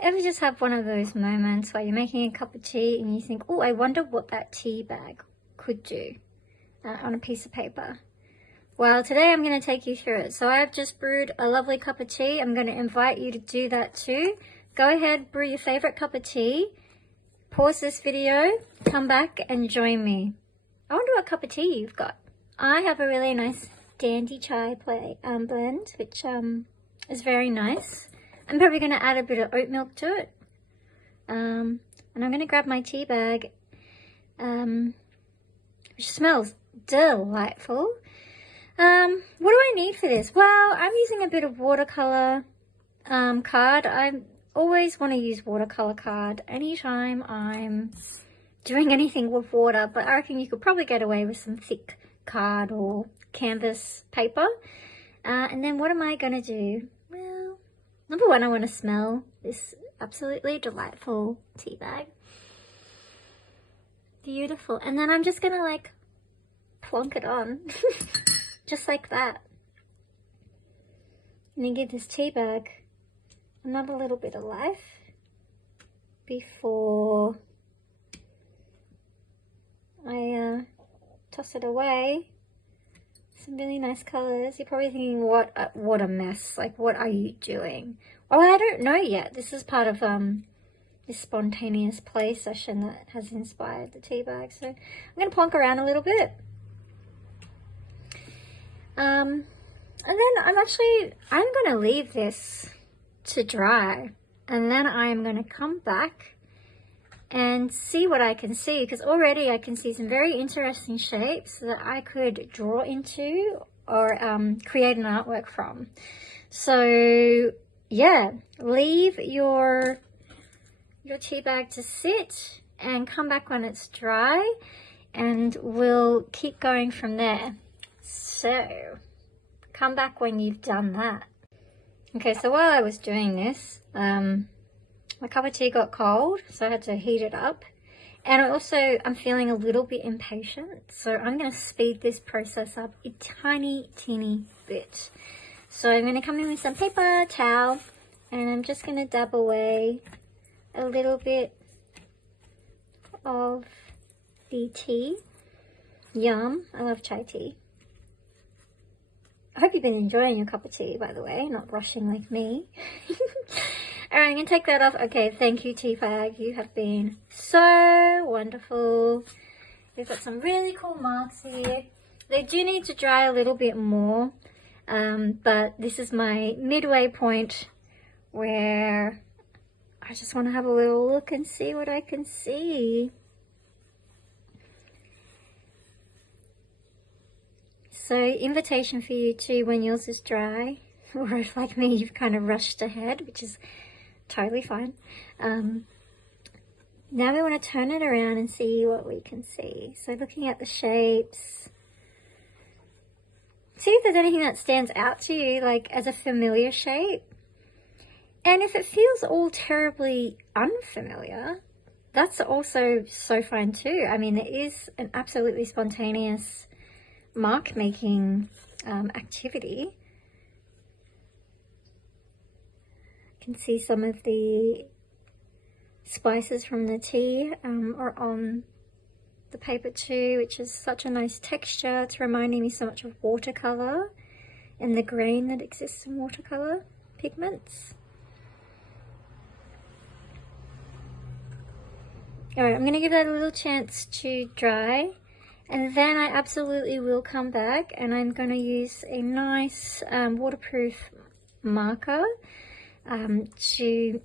Ever just have one of those moments where you're making a cup of tea and you think, oh, I wonder what that tea bag could do on a piece of paper? Well, today I'm going to take you through it. So I've just brewed a lovely cup of tea. I'm going to invite you to do that too. Go ahead, brew your favorite cup of tea. Pause this video, come back and join me. I wonder what cup of tea you've got. I have a really nice dandy chai blend, which is very nice. I'm probably going to add a bit of oat milk to it. And I'm going to grab my tea bag, which smells delightful. What do I need for this? Well, I'm using a bit of watercolor card. I always want to use watercolor card anytime I'm doing anything with water, but I reckon you could probably get away with some thick card or canvas paper. And then what am I going to do? Well, number one, I want to smell this absolutely delightful tea bag. Beautiful. And then I'm just going to like plonk it on. Just like that. And then give this tea bag another little bit of life before I toss it away. Some really nice colors. You're probably thinking, what a mess. Like, what are you doing? Well, I don't know yet. This is part of this spontaneous play session that has inspired the tea bag. So I'm going to plonk around a little bit. And then I'm going to leave this to dry, and then I'm going to come back and see what I can see, because already I can see some very interesting shapes that I could draw into or create an artwork from. So yeah, leave your tea bag to sit and come back when it's dry, and we'll keep going from there. So come back when you've done that. Okay, so while I was doing this, my cup of tea got cold, so I had to heat it up. And I'm feeling a little bit impatient, so I'm going to speed this process up a tiny, teeny bit. So I'm going to come in with some paper towel, and I'm just going to dab away a little bit of the tea. Yum, I love chai tea. I hope you've been enjoying your cup of tea, by the way, not rushing like me. Alright, I'm going to take that off. Okay, thank you, Teabag. You have been so wonderful. We've got some really cool marks here. They do need to dry a little bit more, but this is my midway point where I just want to have a little look and see what I can see. So, invitation for you too when yours is dry, or if like me you've kind of rushed ahead, which is totally fine. Now we want to turn it around and see what we can see. So looking at the shapes, see if there's anything that stands out to you like as a familiar shape. And if it feels all terribly unfamiliar, that's also so fine too. I mean, there is an absolutely spontaneous mark making activity. You can see some of the spices from the tea are on the paper too, which is such a nice texture. It's reminding me so much of watercolour and the grain that exists in watercolour pigments. Alright, I'm going to give that a little chance to dry. And then I absolutely will come back, and I'm going to use a nice waterproof marker to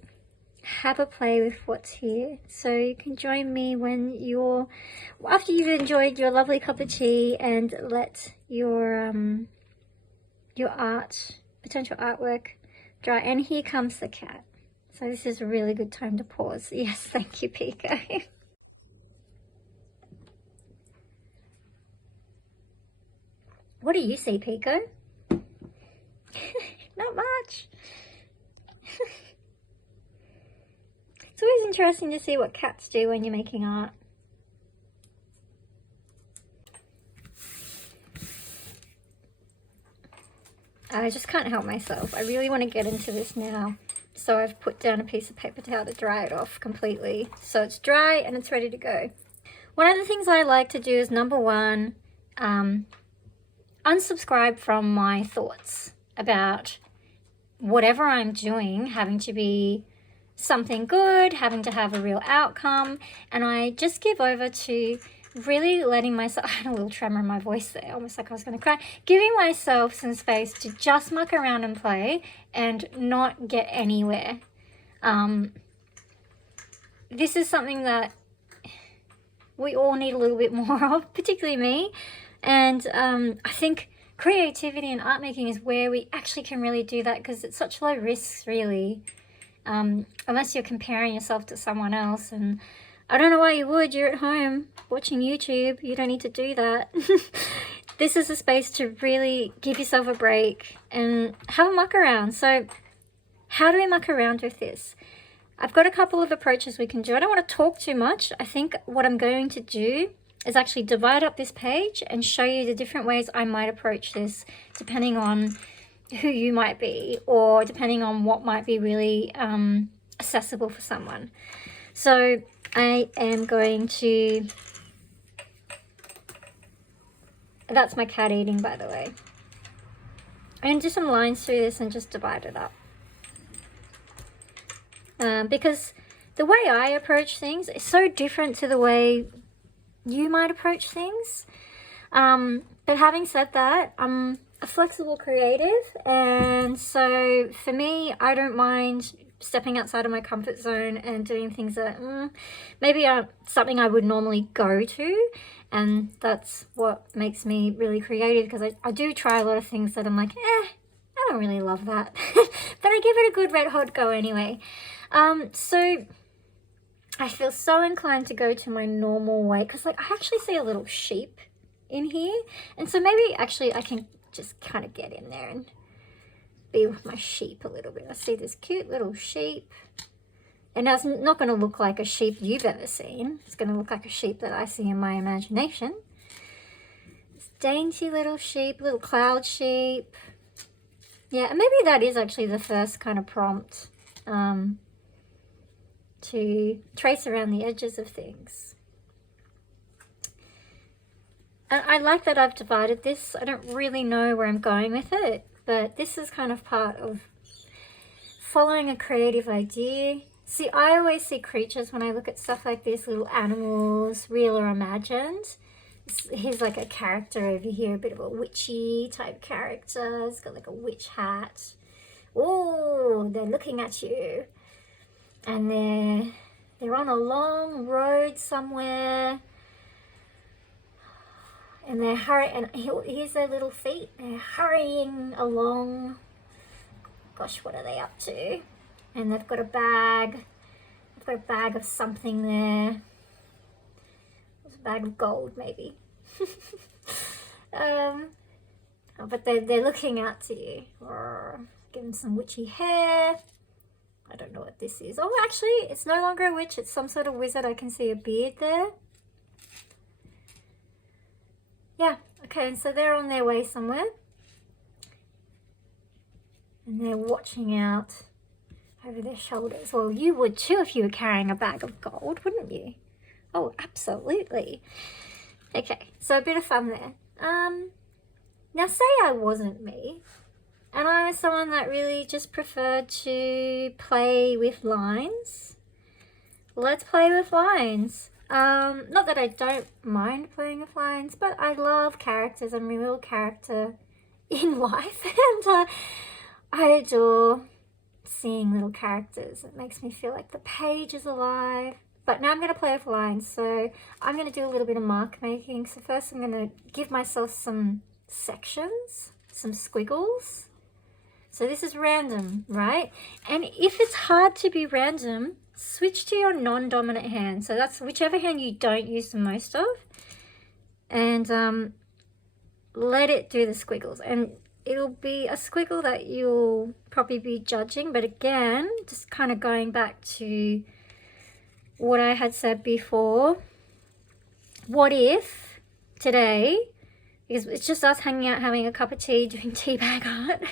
have a play with what's here. So you can join me when after you've enjoyed your lovely cup of tea and let your potential artwork dry. And here comes the cat. So this is a really good time to pause. Yes, thank you, Pico. What do you see, Pico? Not much. It's always interesting to see what cats do when you're making art. I just can't help myself. I really want to get into this now. So I've put down a piece of paper towel to dry it off completely. So it's dry and it's ready to go. One of the things I like to do is, number one, unsubscribe from my thoughts about whatever I'm doing having to be something good, having to have a real outcome, and I just give over to really letting myself, I had a little tremor in my voice there, almost like I was going to cry, giving myself some space to just muck around and play and not get anywhere. This is something that we all need a little bit more of, particularly me, and I think creativity and art making is where we actually can really do that, because it's such low risks, really, unless you're comparing yourself to someone else. And I don't know why you would. You're at home watching YouTube. You don't need to do that. This is a space to really give yourself a break and have a muck around. So how do we muck around with this? I've got a couple of approaches we can do. I don't want to talk too much. I think what I'm going to do is actually divide up this page and show you the different ways I might approach this, depending on who you might be, or depending on what might be really accessible for someone. So I am going to, that's my cat eating, by the way. I'm going to do some lines through this and just divide it up. Because the way I approach things is so different to the way you might approach things. But having said that, I'm a flexible creative, and so for me, I don't mind stepping outside of my comfort zone and doing things that maybe are something I would normally go to, and that's what makes me really creative, because I do try a lot of things that I'm like, I don't really love that, but I give it a good red hot go anyway. So I feel so inclined to go to my normal way, because like I actually see a little sheep in here, and so maybe actually I can just kind of get in there and be with my sheep a little bit. I see this cute little sheep, and it's not going to look like a sheep you've ever seen. It's going to look like a sheep that I see in my imagination. This dainty little sheep, little cloud sheep. Yeah, and maybe that is actually the first kind of prompt to trace around the edges of things. And I like that I've divided this. I don't really know where I'm going with it, but this is kind of part of following a creative idea. See, I always see creatures when I look at stuff like this, little animals, real or imagined. Here's like a character over here, a bit of a witchy type character. It's got like a witch hat. Oh, they're looking at you. And they're on a long road somewhere, and they're hurrying, and here's their little feet. They're hurrying along. Gosh, what are they up to? And they've got a bag. They've got a bag of something there. It's a bag of gold, maybe. But they're looking out to you. Give them some witchy hair. I don't know what this is. Oh, actually, it's no longer a witch. It's some sort of wizard. I can see a beard there. Yeah, okay, and so they're on their way somewhere. And they're watching out over their shoulders. Well, you would too if you were carrying a bag of gold, wouldn't you? Oh, absolutely. Okay, so a bit of fun there. Now say I wasn't me, and I was someone that really just preferred to play with lines. Let's play with lines. Not that I don't mind playing with lines, but I love characters. I'm a real character in life, and I adore seeing little characters. It makes me feel like the page is alive. But now I'm going to play with lines, so I'm going to do a little bit of mark making. So first I'm going to give myself some sections, some squiggles. So this is random, right? And if it's hard to be random, switch to your non-dominant hand. So that's whichever hand you don't use the most of. And let it do the squiggles. And it'll be a squiggle that you'll probably be judging. But again, just kind of going back to what I had said before. What if today, because it's just us hanging out, having a cup of tea, doing teabag art.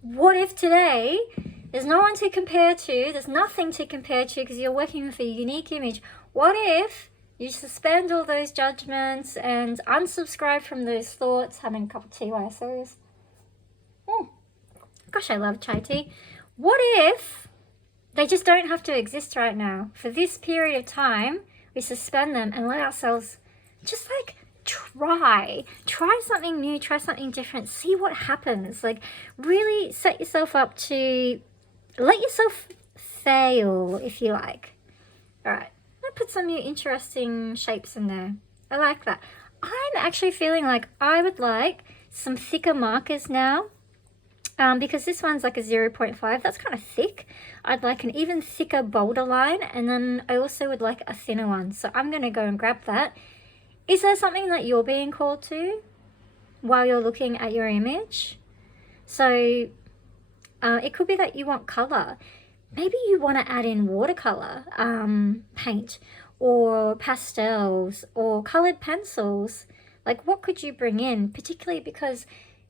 What if today There's no one to compare to. There's nothing to compare to because you're working with a unique image. What if you suspend all those judgments and unsubscribe from those thoughts? Having a cup of tea while I say this. Gosh, I love chai tea. What if they just don't have to exist right now? For this period of time, we suspend them and let ourselves just like try something new, try something different, see what happens. Like really set yourself up to let yourself fail, if you like. All right, I'm gonna put some new interesting shapes in there. I like that. I'm actually feeling like I would like some thicker markers now. Because this one's like a 0.5, that's kind of thick. I'd like an even thicker bolder line, and then I also would like a thinner one. So I'm going to go and grab that. Is there something that you're being called to while you're looking at your image? So it could be that you want color. Maybe you want to add in watercolor paint or pastels or colored pencils. Like what could you bring in, particularly because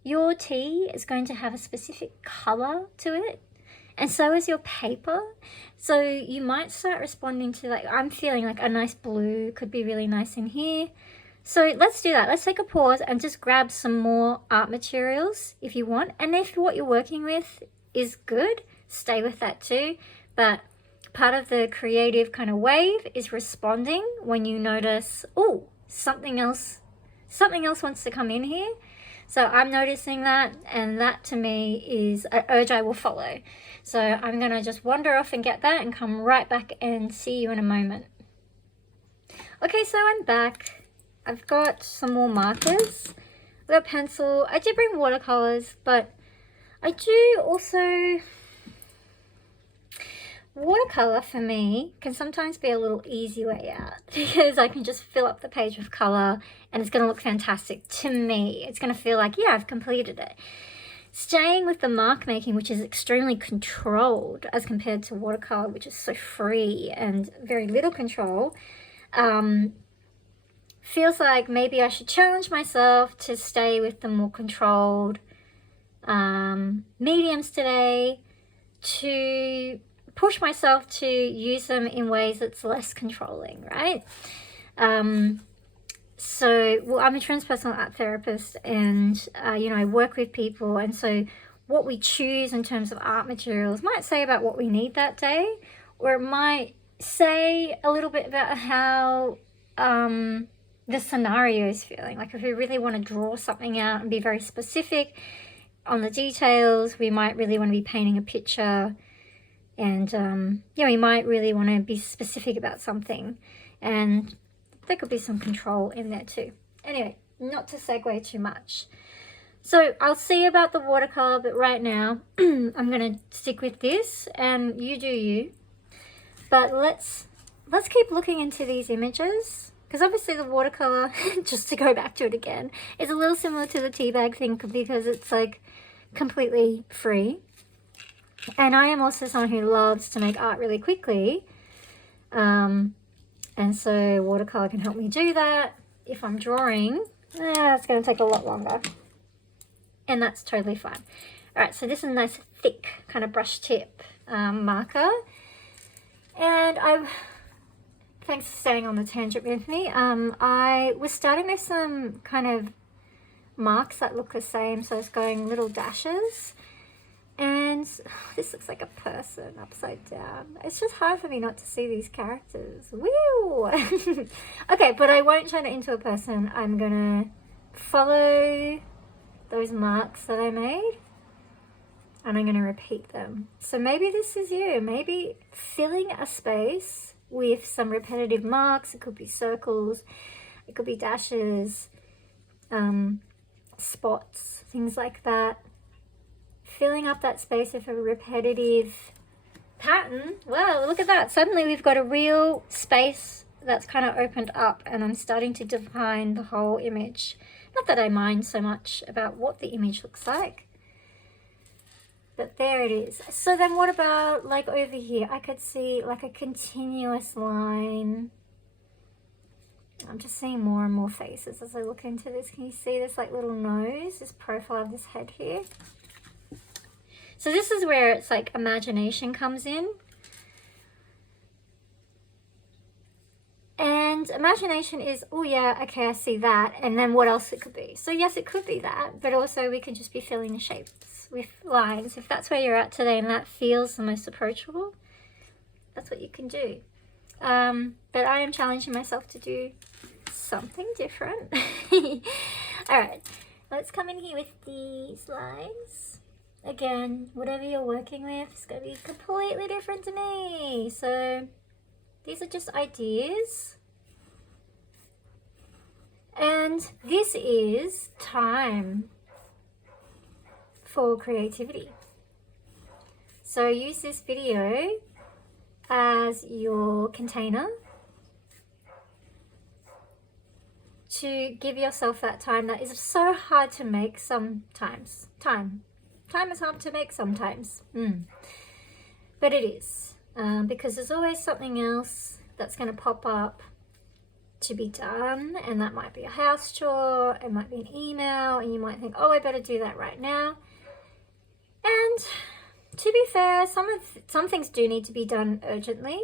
your tea is going to have a specific color to it, and so is your paper. So you might start responding to, like, I'm feeling like a nice blue could be really nice in here. So let's do that. Let's take a pause and just grab some more art materials if you want. And if what you're working with is good, stay with that too. But part of the creative kind of wave is responding when you notice, oh, something else wants to come in here. So I'm noticing that, and that to me is an urge I will follow. So I'm going to just wander off and get that and come right back and see you in a moment. Okay, so I'm back. I've got some more markers. I've got a pencil. I did bring watercolors, but I do also... Watercolor for me can sometimes be a little easy way out because I can just fill up the page with color and it's going to look fantastic to me. It's going to feel like, yeah, I've completed it. Staying with the mark making, which is extremely controlled as compared to watercolor, which is so free and very little control, feels like maybe I should challenge myself to stay with the more controlled mediums today, to push myself to use them in ways that's less controlling, right? So, well, I'm a transpersonal art therapist, and you know, I work with people, and so what we choose in terms of art materials might say about what we need that day, or it might say a little bit about how the scenario is feeling. Like if we really want to draw something out and be very specific on the details, we might really want to be painting a picture. And, yeah, we might really want to be specific about something. And there could be some control in there too. Anyway, not to segue too much. So I'll see about the watercolor, but right now I'm going to stick with this and you do you. But let's keep looking into these images. Because obviously the watercolor, just to go back to it again, is a little similar to the Teabag thing because it's like completely free. And I am also someone who loves to make art really quickly. And so watercolor can help me do that. If I'm drawing, it's going to take a lot longer. And that's totally fine. All right, so this is a nice thick kind of brush tip marker. And thanks for staying on the tangent with me. I was starting with some kind of marks that look the same. So it's going little dashes. And this looks like a person upside down. It's just hard for me not to see these characters. Woo! Okay, but I won't turn it into a person. I'm gonna follow those marks that I made and I'm gonna repeat them. So maybe this is you. Maybe filling a space with some repetitive marks. It could be circles, it could be dashes, spots, things like that. Filling up that space with a repetitive pattern. Wow, look at that. Suddenly we've got a real space that's kind of opened up and I'm starting to define the whole image. Not that I mind so much about what the image looks like, but there it is. So then what about like over here? I could see like a continuous line. I'm just seeing more and more faces as I look into this. Can you see this like little nose, this profile of this head here? So this is where it's like imagination comes in. And imagination is, oh yeah, okay, I see that, and then what else it could be. So yes, it could be that, but also we can just be filling shapes with lines. If that's where you're at today and that feels the most approachable, that's what you can do. But I am challenging myself to do something different. All right, let's come in here with these lines. Again, whatever you're working with is going to be completely different to me. So these are just ideas. And this is time for creativity. So use this video as your container to give yourself that time that is so hard to make sometimes. Time is hard to make sometimes. But it is. Because there's always something else that's going to pop up to be done, and that might be a house chore, it might be an email, and you might think, oh, I better do that right now. And to be fair, some things do need to be done urgently,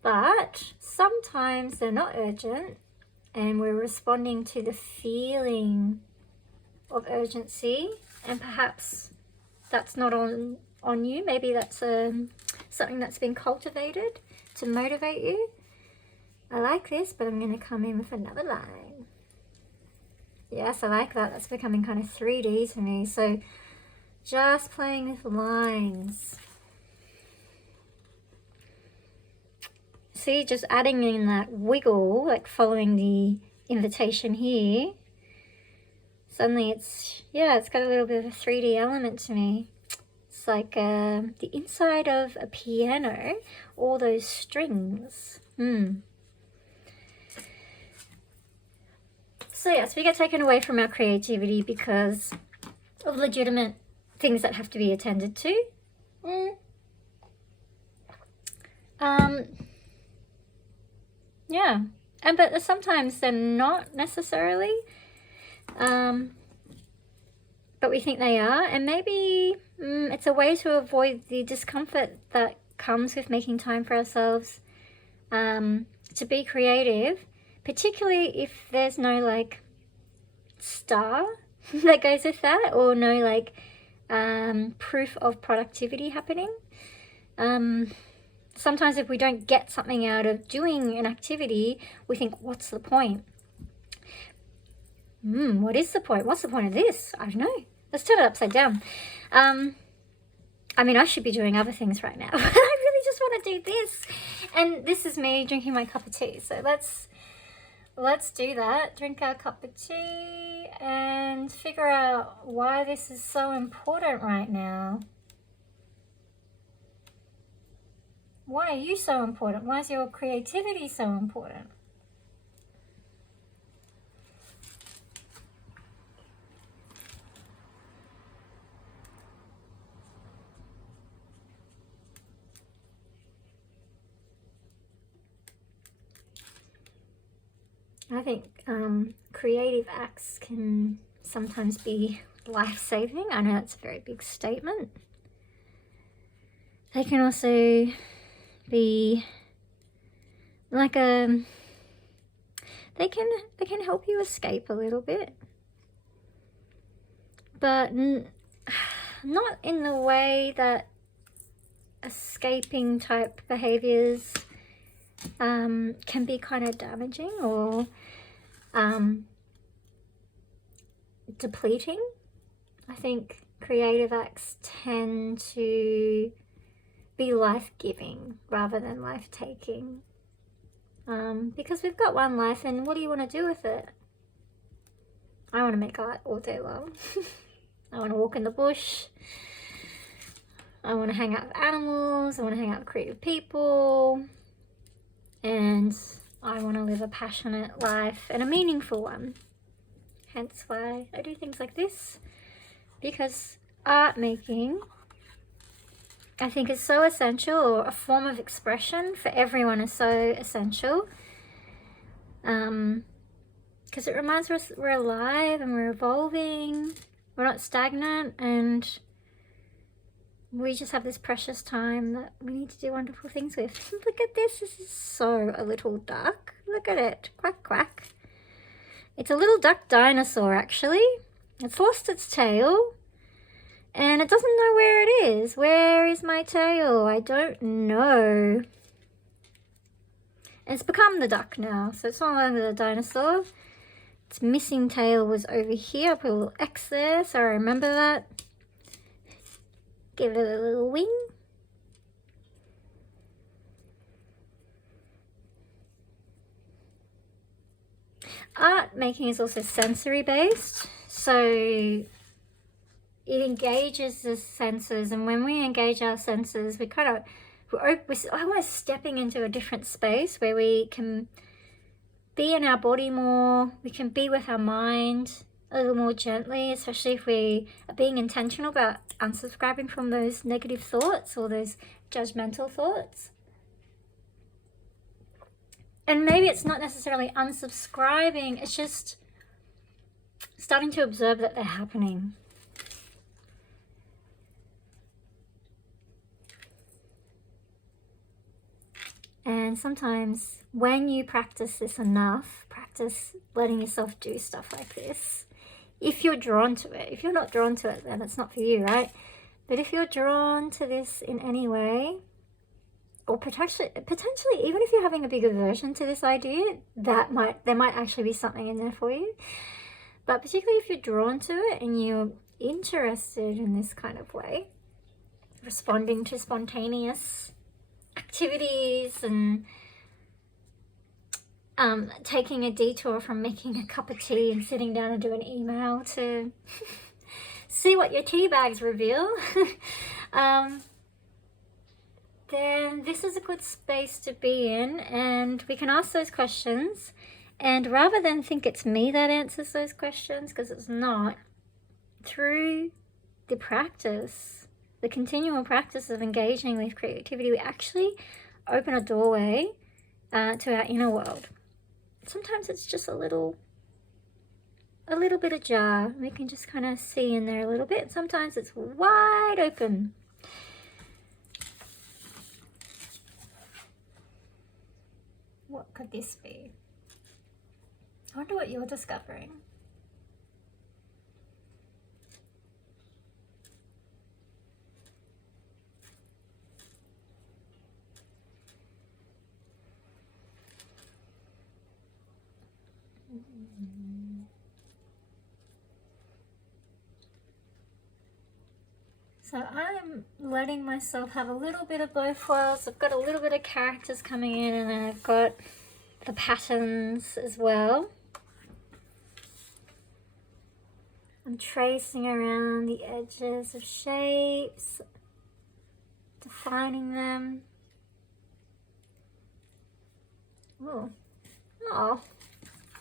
but sometimes they're not urgent, and we're responding to the feeling of urgency, and perhaps that's not on you. Maybe that's something that's been cultivated to motivate you. I like this, but I'm going to come in with another line. Yes, I like that. That's becoming kind of 3D to me. So just playing with lines. See, just adding in that wiggle, like following the invitation here. Suddenly it's got a little bit of a 3D element to me. It's like the inside of a piano, all those strings. So yes, we get taken away from our creativity because of legitimate things that have to be attended to. Yeah, but sometimes they're not necessarily. But we think they are, and maybe it's a way to avoid the discomfort that comes with making time for ourselves to be creative, particularly if there's no like star that goes with that, or no like proof of productivity happening. Sometimes if we don't get something out of doing an activity, we think, what's the point? What is the point? What's the point of this? I don't know. Let's turn it upside down. I mean, I should be doing other things right now. I really just want to do this. And this is me drinking my cup of tea. So let's do that. Drink our cup of tea and figure out why this is so important right now. Why are you so important? Why is your creativity so important? I think creative acts can sometimes be life-saving. I know that's a very big statement. They can also be like they can help you escape a little bit, but not in the way that escaping type behaviors can be kind of damaging or depleting. I think creative acts tend to be life-giving rather than life-taking, because we've got one life, and what do you want to do with it? I want to make art all day long. I want to walk in the bush. I want to hang out with animals. I want to hang out with creative people. And I want to live a passionate life and a meaningful one. Hence why I do things like this. Because art making, I think, is so essential, or a form of expression for everyone is so essential. Because it reminds us we're alive and we're evolving. We're not stagnant, and we just have this precious time that we need to do wonderful things with. Look at this. This is so a little duck. Look at it. Quack, quack. It's a little duck dinosaur, actually. It's lost its tail. And it doesn't know where it is. Where is my tail? I don't know. And it's become the duck now. So it's no longer the dinosaur. Its missing tail was over here. I put a little X there so I remember that. Give it a little wing. Art making is also sensory based. So it engages the senses, and when we engage our senses, we're almost stepping into a different space where we can be in our body more, we can be with our mind a little more gently, especially if we are being intentional about unsubscribing from those negative thoughts or those judgmental thoughts. And maybe it's not necessarily unsubscribing, it's just starting to observe that they're happening. And sometimes when you practice this enough, practice letting yourself do stuff like this. If you're drawn to it. If you're not drawn to it, then it's not for you, right? But if you're drawn to this in any way, or potentially even if you're having a big aversion to this idea, there might actually be something in there for you. But particularly if you're drawn to it and you're interested in this kind of way, responding to spontaneous activities and taking a detour from making a cup of tea and sitting down and doing an email to see what your tea bags reveal, then this is a good space to be in, and we can ask those questions. And rather than think it's me that answers those questions, because it's not, through the practice, the continual practice of engaging with creativity, we actually open a doorway to our inner world. Sometimes it's just a little bit ajar. We can just kind of see in there a little bit. Sometimes it's wide open. What could this be? I wonder what you're discovering. So I'm letting myself have a little bit of both worlds. I've got a little bit of characters coming in, and then I've got the patterns as well. I'm tracing around the edges of shapes, defining them. Oh,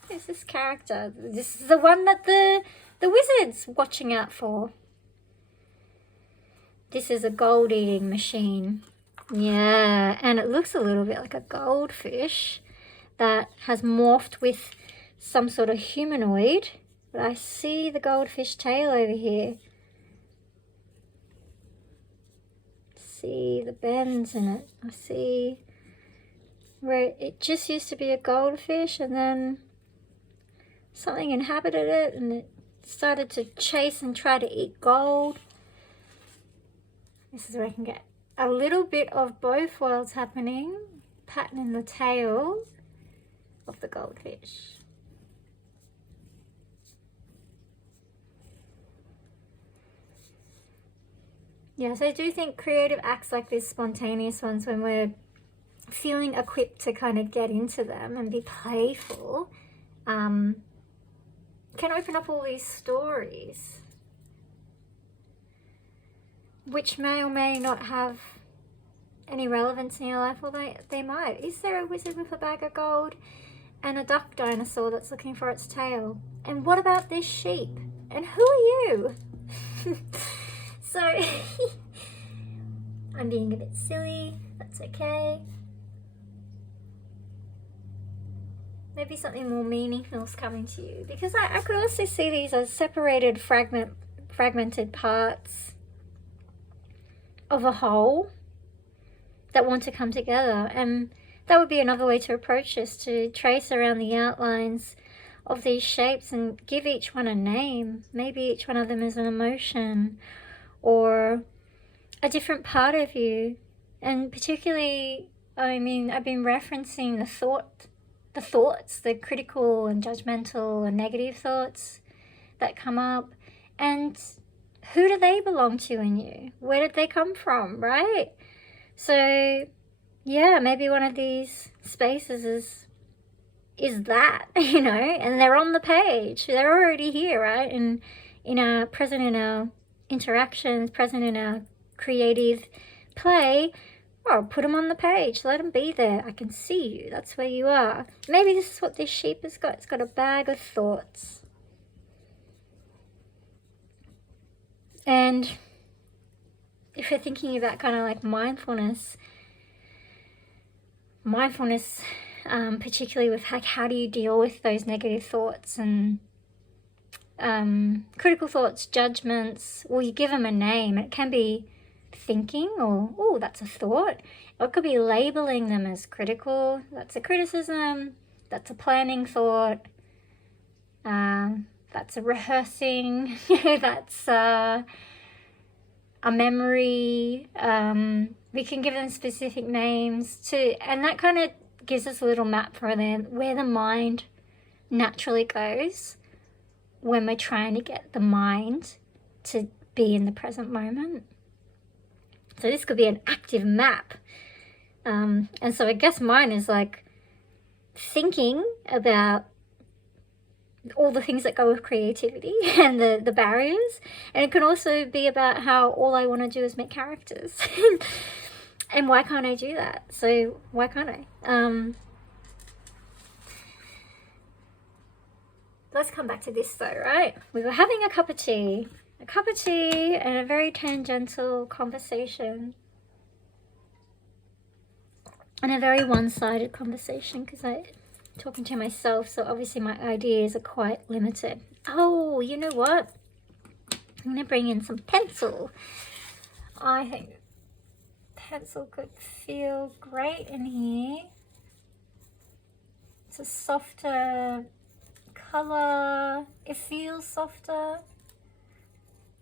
who's this character? This is the one that the wizard's watching out for. This is a gold eating machine. Yeah, and it looks a little bit like a goldfish that has morphed with some sort of humanoid. But I see the goldfish tail over here. See the bends in it. I see where it just used to be a goldfish, and then something inhabited it and it started to chase and try to eat gold. This is where I can get a little bit of both worlds happening. Pattern in the tail of the goldfish. Yes, I do think creative acts like this, spontaneous ones, when we're feeling equipped to kind of get into them and be playful, can open up all these stories, which may or may not have any relevance in your life, or they might. Is there a wizard with a bag of gold and a duck dinosaur that's looking for its tail? And what about this sheep? And who are you? So, I'm being a bit silly, that's okay. Maybe something more meaningful is coming to you, because I could also see these as separated, fragmented parts of a whole that want to come together. And that would be another way to approach this, to trace around the outlines of these shapes and give each one a name. Maybe each one of them is an emotion or a different part of you. And particularly, I mean, I've been referencing the thoughts, the critical and judgmental and negative thoughts that come up. And who do they belong to in you? Where did they come from, right? So yeah, maybe one of these spaces is that, you know, and they're on the page. They're already here, right? And present in our interactions, present in our creative play. Well, put them on the page. Let them be there. I can see you. That's where you are. Maybe this is what this sheep has got. It's got a bag of thoughts. And if you're thinking about kind of like mindfulness, particularly with like how do you deal with those negative thoughts and critical thoughts, judgments, well, you give them a name. It can be thinking, or oh, that's a thought, or it could be labeling them as critical. That's a criticism, that's a planning thought, that's a rehearsing, that's a memory. We can give them specific names too, and that kind of gives us a little map for where the mind naturally goes when we're trying to get the mind to be in the present moment. So this could be an active map. And so I guess mine is like thinking about all the things that go with creativity and the barriers. And it can also be about how all I want to do is make characters. And why can't I do that? So why can't I? Let's come back to this though, right? We were having a cup of tea and a very tangential conversation. And a very one-sided conversation because I'm talking to myself, so obviously my ideas are quite limited. Oh, you know what? I'm going to bring in some pencil. I think pencil could feel great in here. It's a softer color. It feels softer.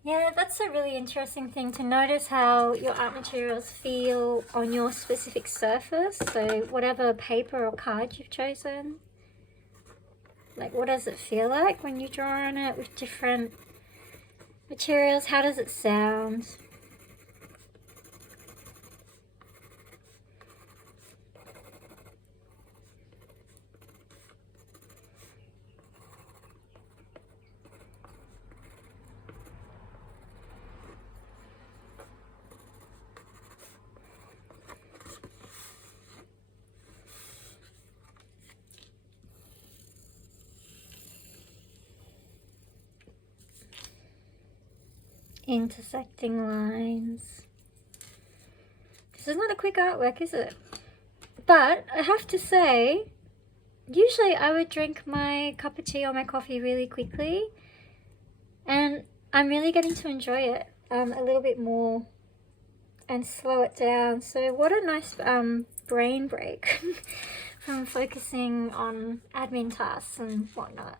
Yeah, that's a really interesting thing to notice, how your art materials feel on your specific surface. So whatever paper or card you've chosen, like what does it feel like when you draw on it with different materials? How does it sound? Intersecting lines. This is not a quick artwork, is it? But I have to say, usually I would drink my cup of tea or my coffee really quickly, and I'm really getting to enjoy it a little bit more and slow it down. So what a nice brain break from focusing on admin tasks and whatnot.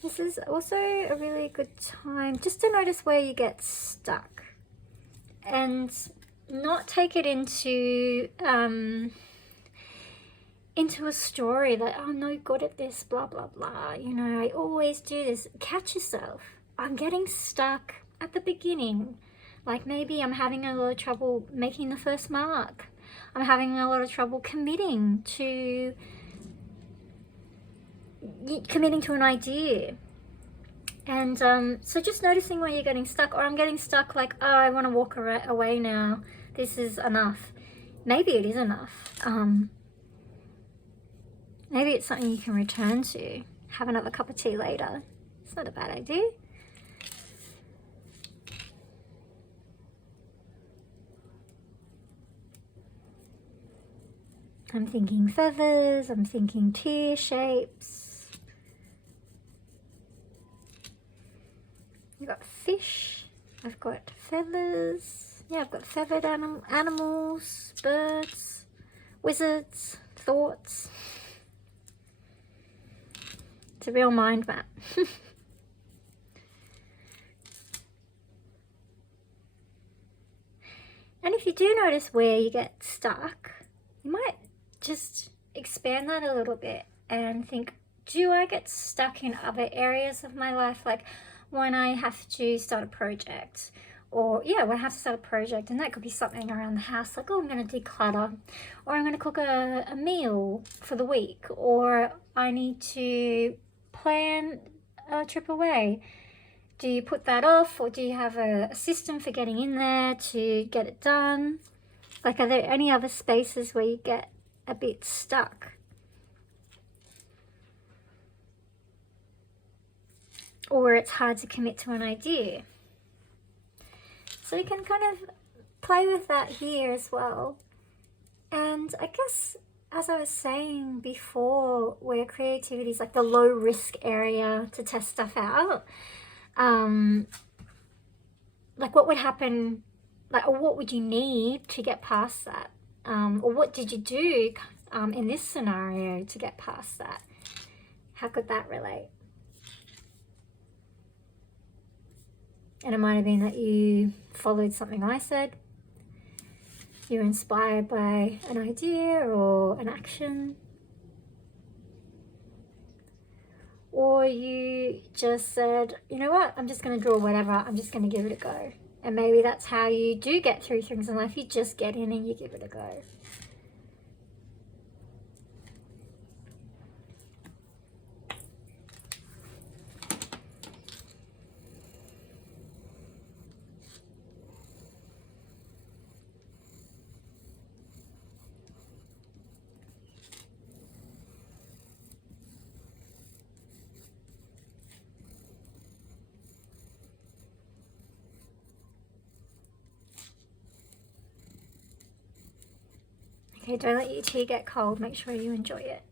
This is also a really good time just to notice where you get stuck and not take it into a story that, oh, I'm no good at this, blah, blah, blah. You know, I always do this. Catch yourself. I'm getting stuck at the beginning. Like maybe I'm having a lot of trouble making the first mark. I'm having a lot of trouble committing to an idea. And so just noticing where you're getting stuck, or I'm getting stuck like, oh, I want to walk away now. This is enough. Maybe it is enough. Maybe it's something you can return to. Have another cup of tea later. It's not a bad idea. I'm thinking feathers, I'm thinking tear shapes. I've got fish, I've got feathers. Yeah, I've got feathered animals, birds, wizards, thoughts. It's a real mind map. And if you do notice where you get stuck, you might just expand that a little bit and think, do I get stuck in other areas of my life? Like when I have to start a project, or yeah, when I have to start a project, and that could be something around the house, like, oh, I'm going to declutter, or I'm going to cook a meal for the week, or I need to plan a trip away. Do you put that off, or do you have a system for getting in there to get it done? Like, are there any other spaces where you get a bit stuck? Or where it's hard to commit to an idea? So you can kind of play with that here as well. And I guess, as I was saying before, where creativity is like the low risk area to test stuff out, like what would happen, like, or what would you need to get past that? Or what did you do in this scenario to get past that? How could that relate? And it might have been that you followed something I said. You're inspired by an idea or an action. Or you just said, you know what, I'm just going to draw whatever, I'm just going to give it a go. And maybe that's how you do get through things in life. You just get in and you give it a go. Okay, don't let your tea get cold. Make sure you enjoy it.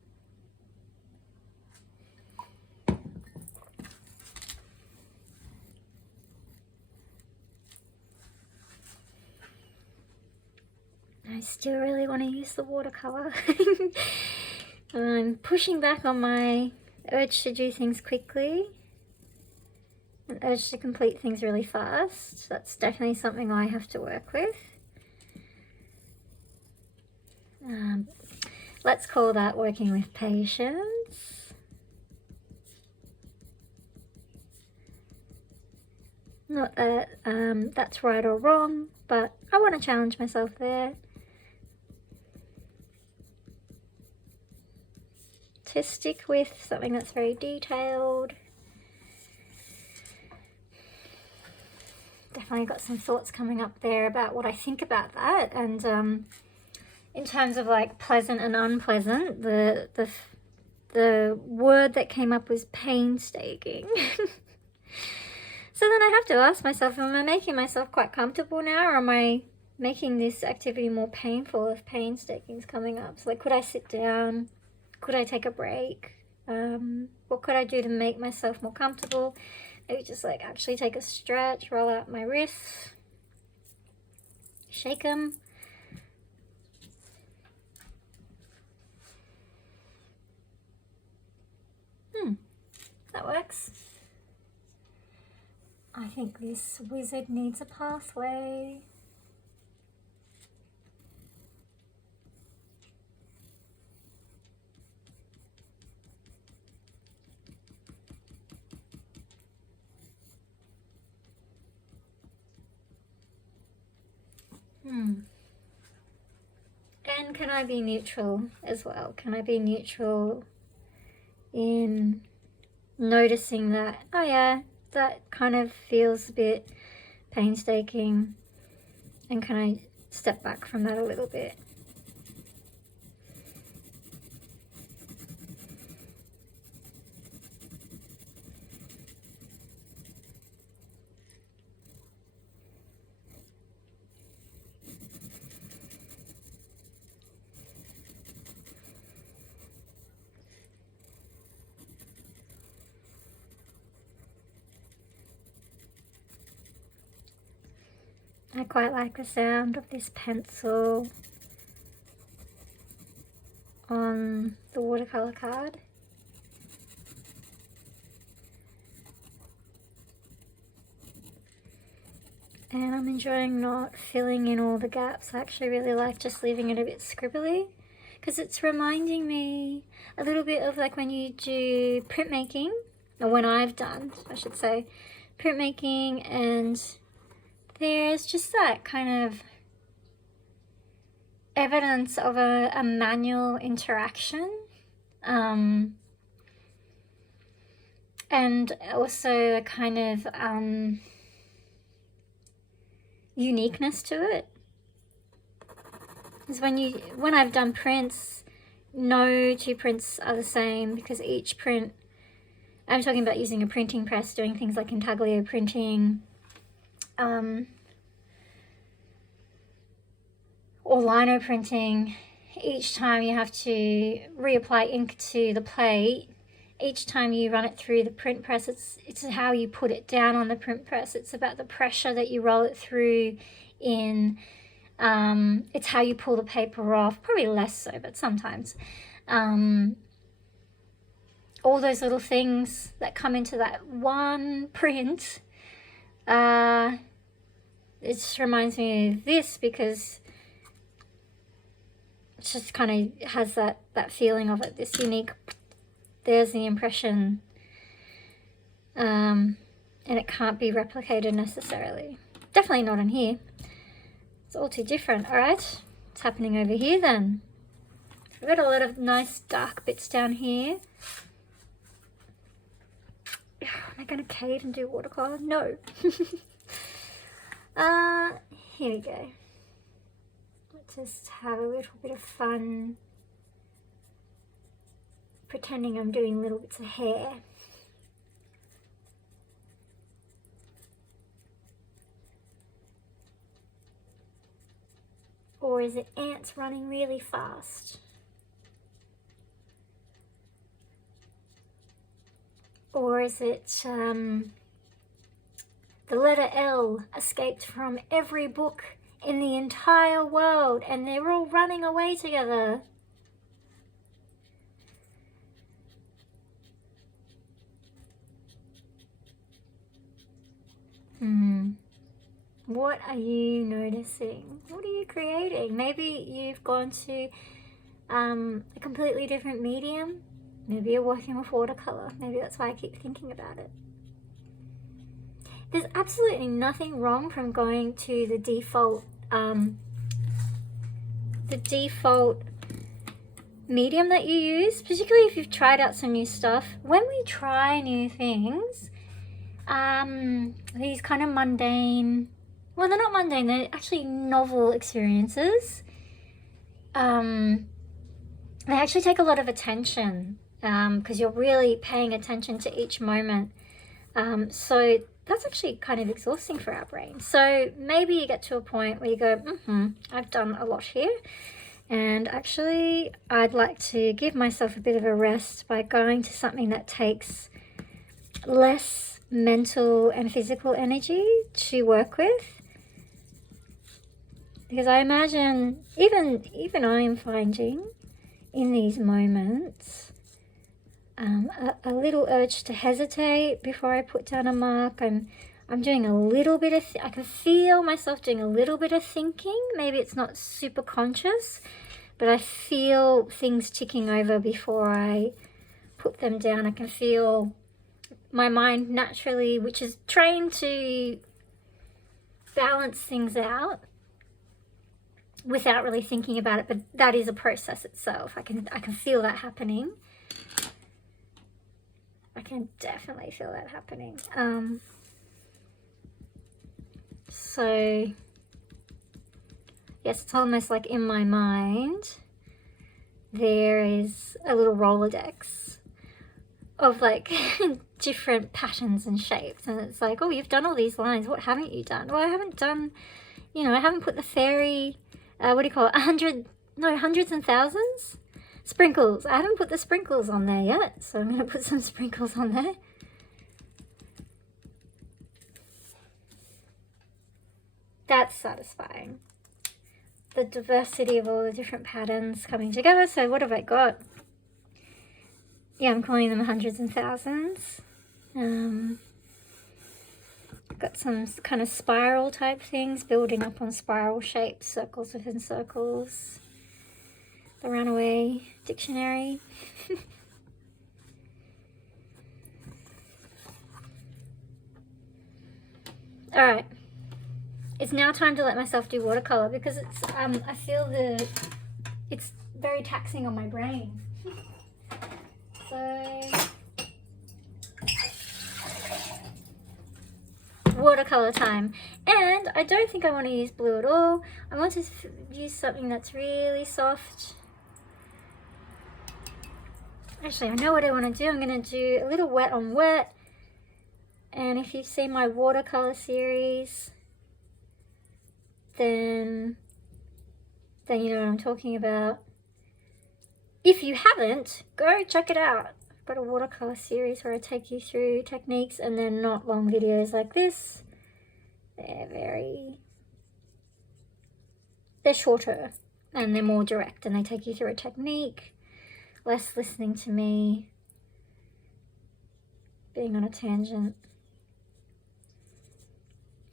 I still really want to use the watercolour. I'm pushing back on my urge to do things quickly. An urge to complete things really fast. That's definitely something I have to work with. Let's call that working with patience. Not that that's right or wrong, but I want to challenge myself there. To stick with something that's very detailed. Definitely got some thoughts coming up there about what I think about that, and in terms of like pleasant and unpleasant, the word that came up was painstaking. So then I have to ask myself, am I making myself quite comfortable now, or am I making this activity more painful if painstaking's coming up? So like, could I sit down? Could I take a break? What could I do to make myself more comfortable? Maybe just like actually take a stretch, roll out my wrists, shake them. That works. I think this wizard needs a pathway. And can I be neutral as well? Can I be neutral in noticing that, oh yeah, that kind of feels a bit painstaking, and can I step back from that a little bit? I quite like the sound of this pencil on the watercolour card. And I'm enjoying not filling in all the gaps. I actually really like just leaving it a bit scribbly, because it's reminding me a little bit of like when you do printmaking, or when I've done, I should say, printmaking, and there's just that kind of evidence of a manual interaction, and also a kind of uniqueness to it. Because when I've done prints, no two prints are the same, because each print, I'm talking about using a printing press, doing things like intaglio printing, or lino printing. Each time you have to reapply ink to the plate. Each time you run it through the print press, it's how you put it down on the print press. It's about the pressure that you roll it through in. It's how you pull the paper off, probably less so, but sometimes. All those little things that come into that one print. It just reminds me of this, because it just kind of has that feeling of it, this unique, there's the impression, and it can't be replicated necessarily. Definitely not in here. It's all too different. All right, what's happening over here then? We've got a lot of nice dark bits down here. Am I going to cave and do watercolor? No. Here we go. Let's just have a little bit of fun pretending I'm doing little bits of hair. Or is it ants running really fast? Or is it the letter L escaped from every book in the entire world and they're all running away together? What are you noticing? What are you creating? Maybe you've gone to a completely different medium. Maybe you're working with watercolor. Maybe that's why I keep thinking about it. There's absolutely nothing wrong from going to the default medium that you use, particularly if you've tried out some new stuff. When we try new things, these kind of mundane, well, they're not mundane, they're actually novel experiences. They actually take a lot of attention, because you're really paying attention to each moment. So that's actually kind of exhausting for our brain. So maybe you get to a point where you go, I've done a lot here, and actually I'd like to give myself a bit of a rest by going to something that takes less mental and physical energy to work with. Because I imagine even I'm finding in these moments a little urge to hesitate before I put down a mark. I'm doing a little bit of, I can feel myself doing a little bit of thinking. Maybe it's not super conscious, but I feel things ticking over before I put them down. I can feel my mind naturally, which is trained to balance things out without really thinking about it, but that is a process itself. I can feel that happening. I can definitely feel that happening. So yes, it's almost like in my mind there is a little Rolodex of like different patterns and shapes, and it's like, oh, you've done all these lines, what haven't you done? Well, I haven't done, I haven't put the fairy, what do you call it, hundreds and thousands? Sprinkles. I haven't put the sprinkles on there yet, so I'm going to put some sprinkles on there. That's satisfying. The diversity of all the different patterns coming together. So what have I got? Yeah, I'm calling them hundreds and thousands. Got some kind of spiral type things building up on spiral shapes, circles within circles. The Runaway Dictionary. Alright, it's now time to let myself do watercolor because it's I feel it's very taxing on my brain. So watercolor time, and I don't think I want to use blue at all. I want to use something that's really soft. Actually, I know what I want to do. I'm going to do a little wet on wet. And if you've seen my watercolor series, then you know what I'm talking about. If you haven't, go check it out. I've got a watercolor series where I take you through techniques, and they're not long videos like this. They're shorter and they're more direct, and they take you through a technique. Less listening to me being on a tangent.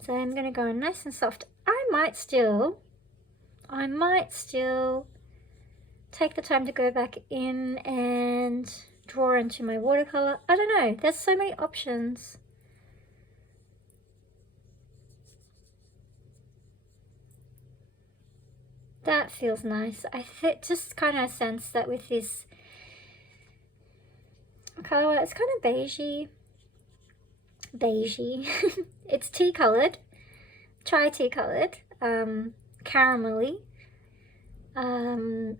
So I'm going to go nice and soft. I might still take the time to go back in and draw into my watercolor. I don't know. There's so many options. That feels nice. I just kind of sense that with this color, it's kind of beigey. It's tea colored, chai tea colored, caramelly, and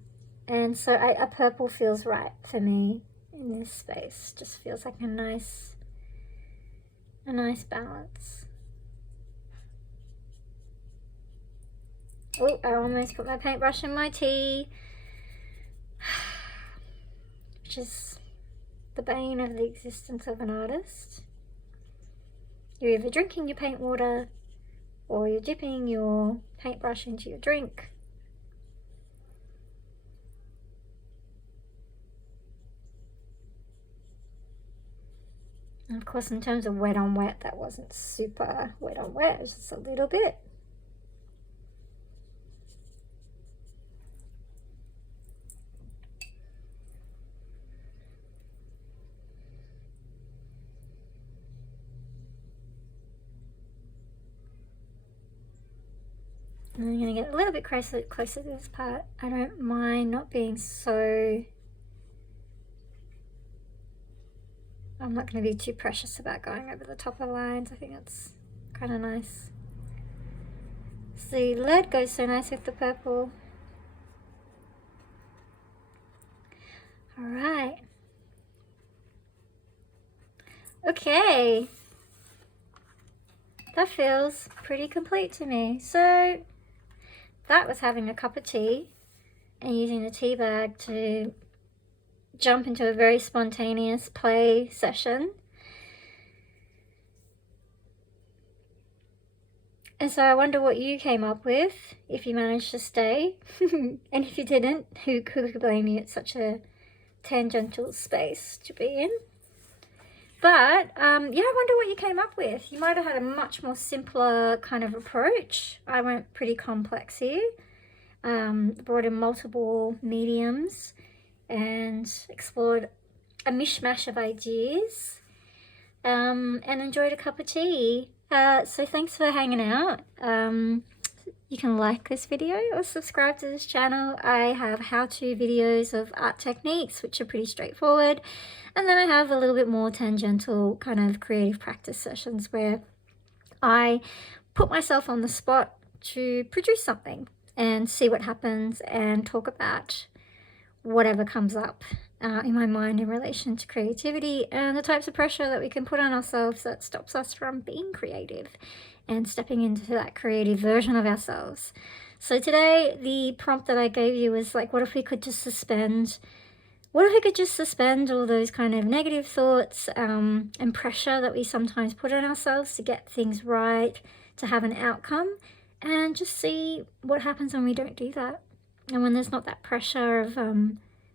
so a purple feels right for me in this space. Just feels like a nice balance. Oh, I almost put my paintbrush in my tea, which is the bane of the existence of an artist. You're either drinking your paint water or you're dipping your paintbrush into your drink. And of course, in terms of wet on wet, that wasn't super wet on wet, it was just a little bit. And I'm going to get a little bit closer to this part. I don't mind not being so... I'm not going to be too precious about going over the top of lines. I think that's kind of nice. So the lead goes so nice with the purple. Alright. Okay. That feels pretty complete to me. So that was having a cup of tea and using the tea bag to jump into a very spontaneous play session. And so I wonder what you came up with, if you managed to stay. And if you didn't, who could blame you? It's such a tangential space to be in. But yeah, I wonder what you came up with. You might have had a much more simpler kind of approach. I went pretty complex here. Brought in multiple mediums and explored a mishmash of ideas, and enjoyed a cup of tea. So thanks for hanging out. You can like this video or subscribe to this channel. I have how-to videos of art techniques, which are pretty straightforward. And then I have a little bit more tangential kind of creative practice sessions where I put myself on the spot to produce something and see what happens and talk about whatever comes up in my mind in relation to creativity and the types of pressure that we can put on ourselves that stops us from being creative and stepping into that creative version of ourselves. So today the prompt that I gave you was like, what if we could just suspend all those kind of negative thoughts and pressure that we sometimes put on ourselves to get things right, to have an outcome, and just see what happens when we don't do that. And when there's not that pressure of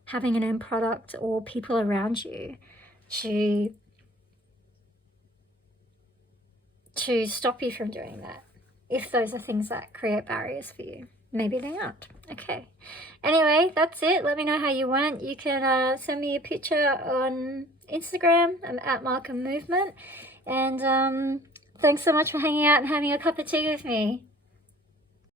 having an end product or people around you to stop you from doing that. If those are things that create barriers for you. Maybe they aren't. Okay. Anyway, that's it. Let me know how you went. You can send me a picture on Instagram. I'm at Markham Movement. And thanks so much for hanging out and having a cup of tea with me.